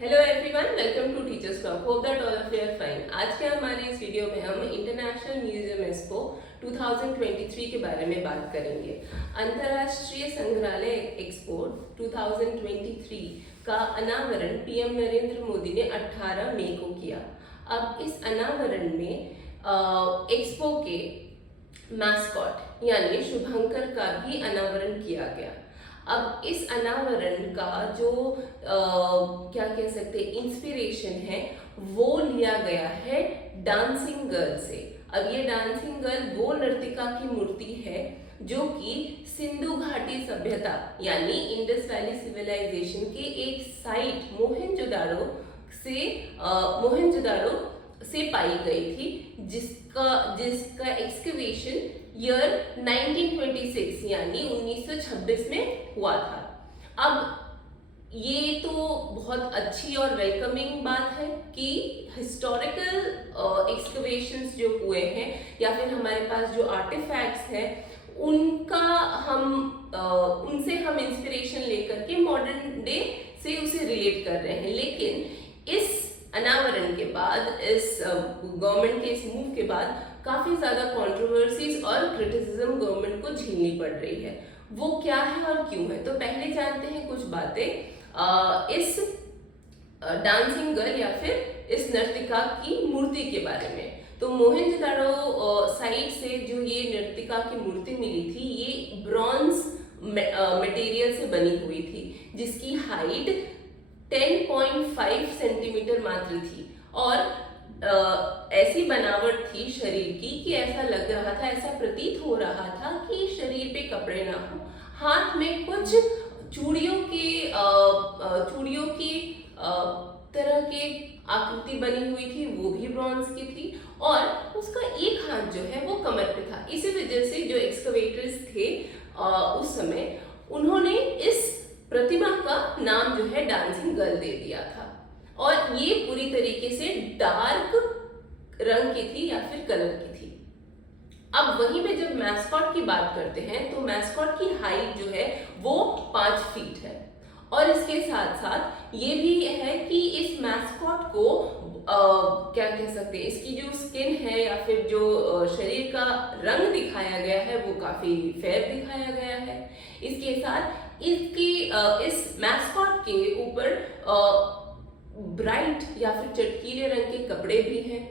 Hello everyone, welcome to teachers talk. Hope that all of you are fine. आज के हमारे इस video में हम इंटरनेशनल म्यूजियम एक्सपो 2023 के बारे में बात करेंगे। अंतर्राष्ट्रीय संग्रहालय एक्सपो 2023 का अनावरण पीएम नरेंद्र मोदी ने 18 मई को किया। अब इस अनावरण में एक्सपो के मैस्कॉट यानी शुभंकर का भी अनावरण किया गया। अब इस अनावरण का जो क्या कह सकते इंस्पिरेशन है वो लिया गया है डांसिंग गर्ल से। अब ये डांसिंग गर्ल वो नर्तिका की मूर्ति है जो कि सिंधु घाटी सभ्यता यानी इंडस वैली सिविलाइजेशन के एक साइट मोहनजोदाड़ो से पाई गई थी, जिसका एक्सकवेशन ईयर 1926 यानी 1926 में हुआ था। अब ये तो बहुत अच्छी और वेलकमिंग बात है कि हिस्टोरिकल एक्सकवेशंस जो हुए हैं या फिर हमारे पास जो आर्टिफैक्ट्स हैं उनसे हम इंस्पिरेशन लेकर के मॉडर्न डे से उसे रिलेट कर रहे हैं। लेकिन इस अनावरण के बाद, इस गवर्नमेंट के इस मूव के बाद काफी ज्यादा कंट्रोवर्सीज और क्रिटिसिज्म गवर्नमेंट को झेलनी पड़ रही है। वो क्या है और क्यों है, तो पहले जानते हैं कुछ बातें इस डांसिंग गर्ल या फिर इस नर्तिका की मूर्ति के बारे में। तो मोहनजोदाड़ो साइट से जो ये नर्तिका की मूर्ति मिली थी, ये ब्रॉन्ज मटेरियल से बनी हुई थी, जिसकी हाइट 10.5 सेंटीमीटर मात्र थी और ऐसी बनावट थी शरीर की कि ऐसा लग रहा था, ऐसा प्रतीत हो रहा था कि शरीर पे कपड़े ना हो। हाथ में कुछ चूड़ियों की तरह के आकृति बनी हुई थी, वो भी ब्रॉन्ज की थी और उसका एक हाथ जो है वो कमर पे था। इसी वजह से जो एक्सकवेटर्स थे उस समय, उन्होंने इस प्रतिमा का नाम जो है डांसिंग गर्ल दे दिया था। और ये पूरी तरीके से डार्क रंग की थी या फिर कलर की थी। अब वहीं पे जब मैस्कॉट की बात करते हैं तो मैस्कॉट की हाइट जो है वो 5 फीट है और इसके साथ साथ ये भी है कि इस मैस्कॉट को क्या कह सकते हैं, इसकी जो स्किन है या फिर जो शरीर का रंग दिखाया गया है वो काफी फेयर दिखाया गया है। इसके साथ इस मैस्कॉट के ऊपर ब्राइट या फिर चटकीले रंग के कपड़े भी हैं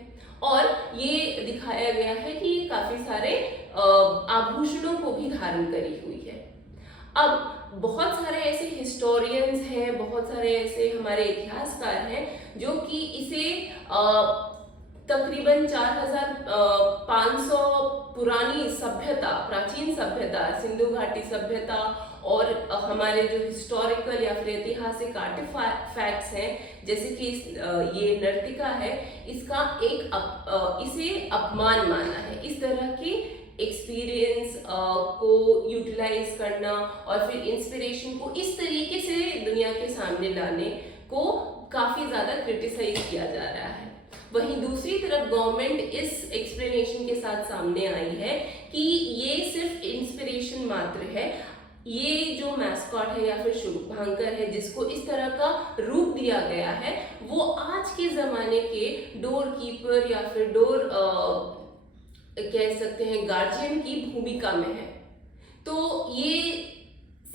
और ये दिखाया गया है कि ये काफी सारे आभूषणों को भी धारण करी हुई है। अब बहुत सारे ऐसे हिस्टोरियंस हैं, बहुत सारे ऐसे हमारे इतिहासकार हैं जो कि इसे तकरीबन 4500 पुरानी सभ्यता, प्राचीन सभ्यता, सिंधु घाटी सभ्यता और हमारे जो हिस्टोरिकल या फिर ऐतिहासिक आर्टिफैक्ट्स हैं, जैसे कि ये नर्तिका है, इसका इसे अपमान माना है। इस तरह के एक्सपीरियंस को यूटिलाइज करना और फिर इंस्पिरेशन को इस तरीके से दुनिया के सामने लाने को काफी ज्यादा क्रिटिसाइज किया जा रहा है। वहीं दूसरी तरफ गवर्नमेंट इस एक्सप्लेनेशन के साथ सामने आई है कि ये सिर्फ इंस्पिरेशन मात्र है। ये जो मैस्कॉट है या फिर शुभंकर है जिसको इस तरह का रूप दिया गया है, वो आज के जमाने के डोर कीपर या फिर डोर कह सकते हैं गार्जियन की भूमिका में है। तो ये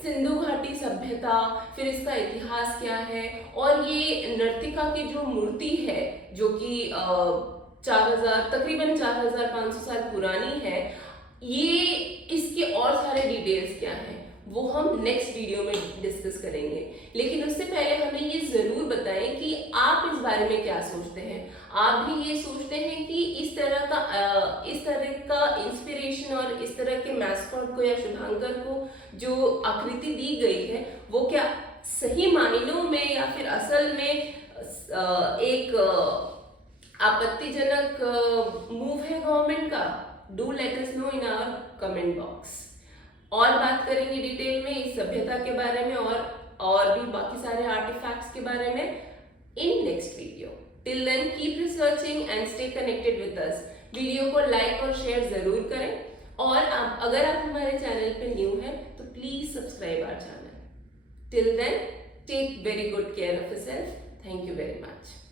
सिंधु घाटी सभ्यता, फिर इसका इतिहास क्या है और ये नर्तिका की जो मूर्ति है जो कि तकरीबन 4500 साल पुरानी है, ये इसके और सारे डिटेल्स क्या हैं वो हम नेक्स्ट वीडियो में डिस्कस करेंगे। लेकिन उससे पहले हमें ये जरूर बताएं कि आप इस बारे में क्या सोचते हैं। आप भी ये सोचते हैं कि इस तरह का इंस्पिरेशन और इस तरह के मैस्कॉट को या शुभांकर को जो आकृति दी गई है वो क्या सही मायनों में या फिर असल में एक आपत्तिजनक मूव है गवर्नमेंट का? Do let us know in our comment box. और बात करेंगे डिटेल में इस सभ्यता के बारे में और भी बाकी सारे आर्टिफैक्ट्स के बारे में in next video. Till then keep researching and stay connected with us. Video को लाइक और शेयर जरूर करें और अगर आप हमारे चैनल पे न्यू हैं तो please subscribe our channel. Till then take very good care of yourself. Thank you very much.